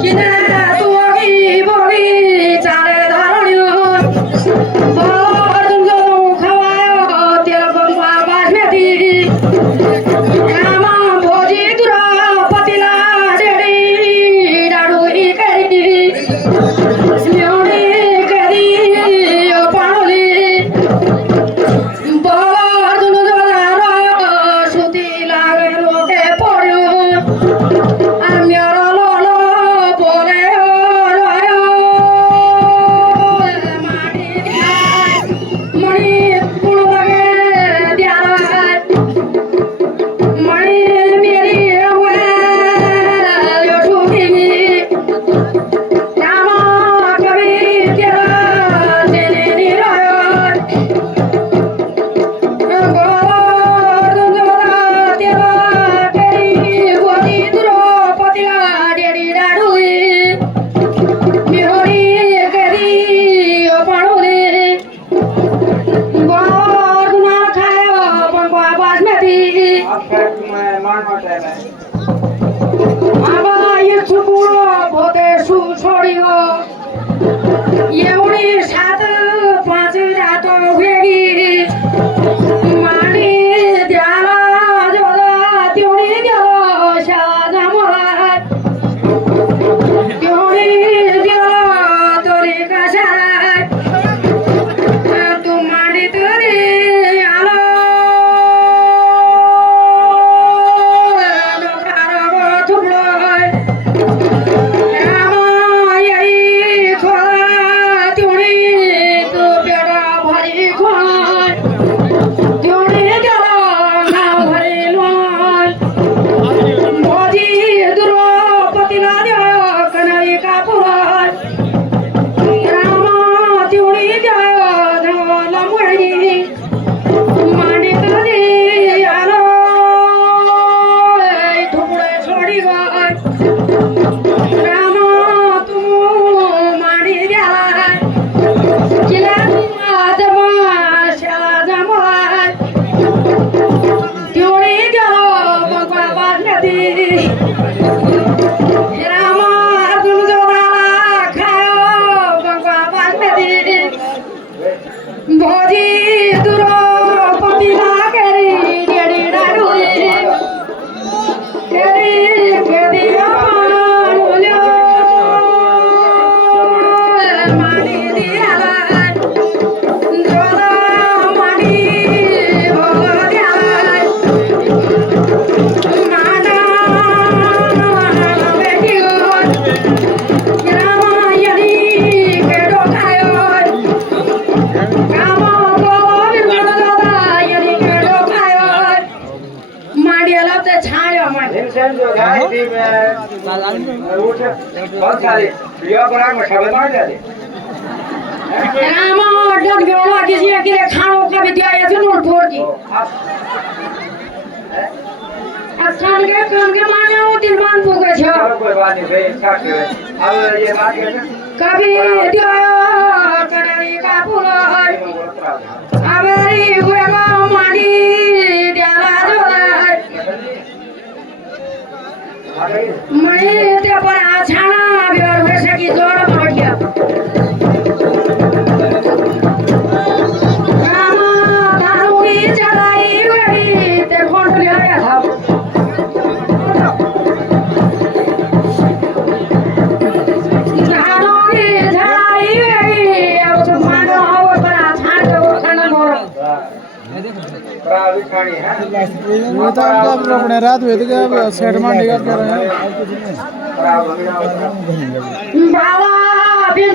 Kina tuwagi आबा ये छुपुरो भोते सु छोडियो एवढी 7-5 रातो वेगी मानी द्याला जोला तेवढी द्याला शाजा मला तेवढी द्याला तोरी कशा तू मानी तरी आलो बहुत सारे वीडियो बना के शब्द मार जाते रामा डन के वाला किसी के लिए खानों का भी दिया है जो नोट फोड़ की अस्थान के माने वो दिलमान भोगे छो कोई बात नहीं भाई अच्छा क्यों है अब ये बात है कभी दिया करने का फूल हमारी हुए को मानी दियाला जो मैं ते पर आछाना भी और वैसे की जोड़ पड़ गया रामा दारूनी चलाई हुई ते फोन ले आया था दारूनी चलाई हुई अब तो मानो हो पर आछान जो खाना मोरो प्राविखानी है वो तो आप अपने रात हुए थे कि सेट मारने का कर रहे हैं बाबा फिर